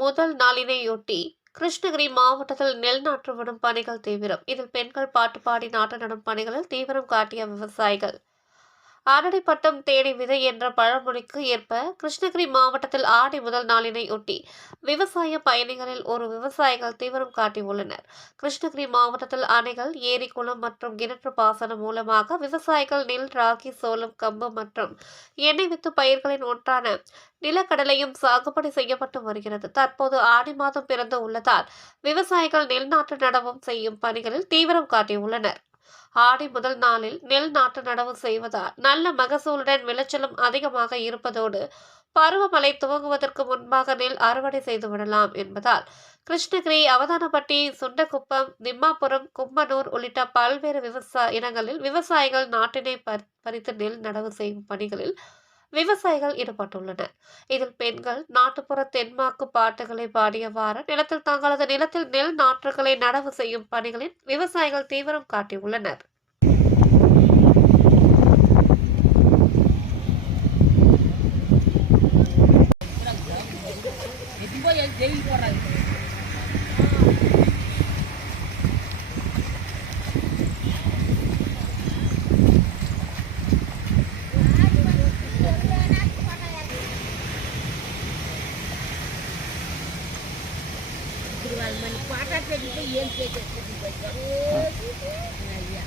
முதல் நாளினையொட்டி கிருஷ்ணகிரி மாவட்டத்தில் நெல் நாற்று விடும் பணிகள் தீவிரம். இதில் பெண்கள் பாட்டு பாடி நாற்று நடும் பணிகளில் தீவிரம் காட்டிய விவசாயிகள். ஆனடி பட்டம் தேடி விதை என்ற பழமொழிக்கு ஏற்ப கிருஷ்ணகிரி மாவட்டத்தில் ஆடி முதல் நாளினையொட்டி விவசாய பயணிகளில் ஒரு விவசாயிகள் தீவிரம் காட்டியுள்ளனர். கிருஷ்ணகிரி மாவட்டத்தில் அணைகள், ஏரி, குளம் மற்றும் கிணற்று பாசனம் மூலமாக விவசாயிகள் நெல், ராகி, சோளம், கம்பு மற்றும் எண்ணெய் வித்து பயிர்களின் ஒன்றான நிலக்கடலையும் சாகுபடி செய்யப்பட்டு வருகிறது. தற்போது ஆடி மாதம் பிறந்து உள்ளதால் விவசாயிகள் நெல் நாற்று நடவும் செய்யும் பணிகளில் தீவிரம் காட்டியுள்ளனர். ஆடி முதல் நாளில் நெல் நாற்று நடவு செய்வதால் நல்ல மகசூலுடன் விளைச்சலும் அதிகமாக இருப்பதோடு பருவமழை துவங்குவதற்கு முன்பாக நெல் அறுவடை செய்துவிடலாம் என்பதால் கிருஷ்ணகிரி, அவதானப்பட்டி, சுண்டகுப்பம், திம்மாபுரம், கும்மனூர் உள்ளிட்ட பல்வேறு இடங்களில் விவசாயிகள் நாட்டினை பறித்து நெல் நடவு செய்யும் பணிகளில் விவசாயிகள் ஈடுபட்டுள்ளனர். இதில் பெண்கள் நாட்டுப்புற தென்மாக்கு பாட்டுகளை பாடியவாறு நிலத்தில் தங்களது நிலத்தில் நெல் நாற்றுகளை நடவு செய்யும் பணிகளில் விவசாயிகள் தீவிரம் காட்டியுள்ளனர். పాట పెడితే ఏం చేసేస్తుంది అయ్యా